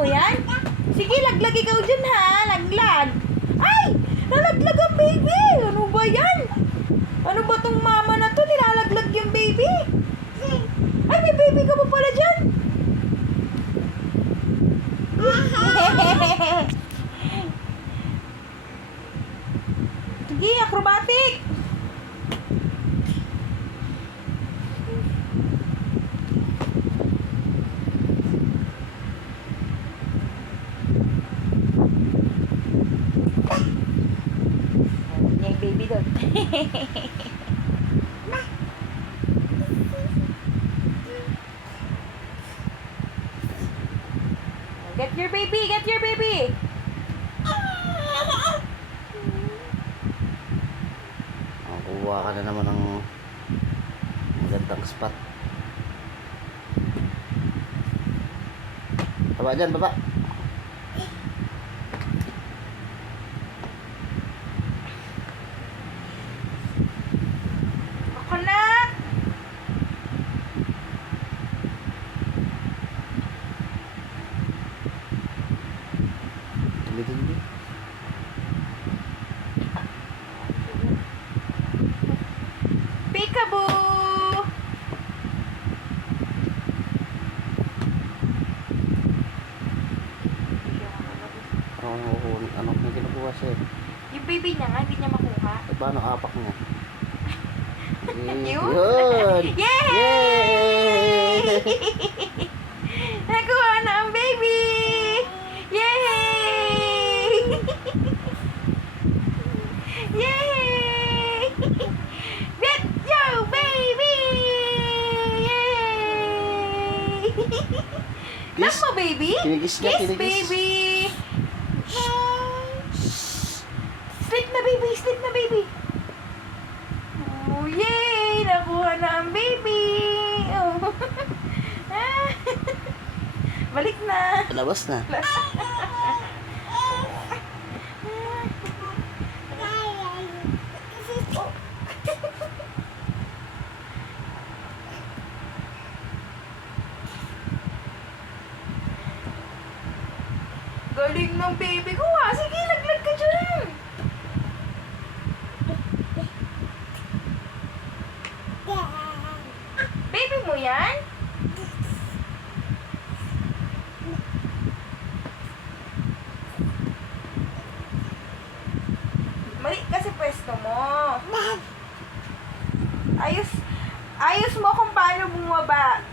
mo yan? Sige, laglag ikaw dyan ha. Laglag. Ay! Nalaglag ang baby! Ano ba yan? Ano ba tong mama na to? Nilalaglag yung baby? Ay, may baby ka pa pala dyan? Sige, acrobatic! Yung baby doon. Get your baby! Get your baby! Kuha ka na naman ng magandang spot. Baba dyan, baba. Ako na! Dumi-dumi. Peekaboo! Ano yung kinukuha siya? Yung baby niya nga, hindi niya makuha. Eh, paano apak niya? Yun! Yun! Yay! Yay! Nakuha na ang baby! Yay! Yay! Get your baby! Yay! Love mo, baby? Kinigis niya, Kiss, kinigis. baby! Sleep na, baby! Sleep na, baby! Oh, yay! Nakuha na ang baby! Oh. Balik na! Labas na. Galing ng baby ko ha! Sige, laglag ka dyan! Baby mo yan? Mali kasi pwesto mo. Ayos mo kung paano bumaba.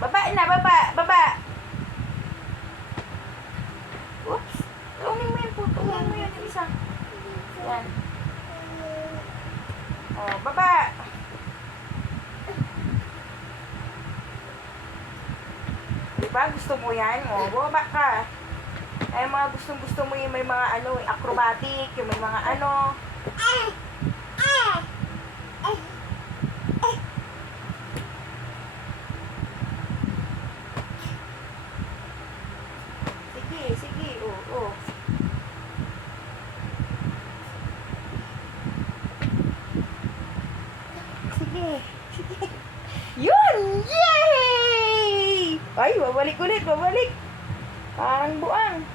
Baba na, baba, baba. Oops. Tuungin mo yun po. Tuungin mo yun yung isa. Yan. Oh, baba. Diba? Gusto mo yan? Oh, baba ka. Ay, mga gusto mo yung may mga ano, acrobatic, yung may mga ano. Sige, sige. Oh, oh. Sige, sige. Yun! Yay! Ay, babalik ulit, babalik. Parang buang.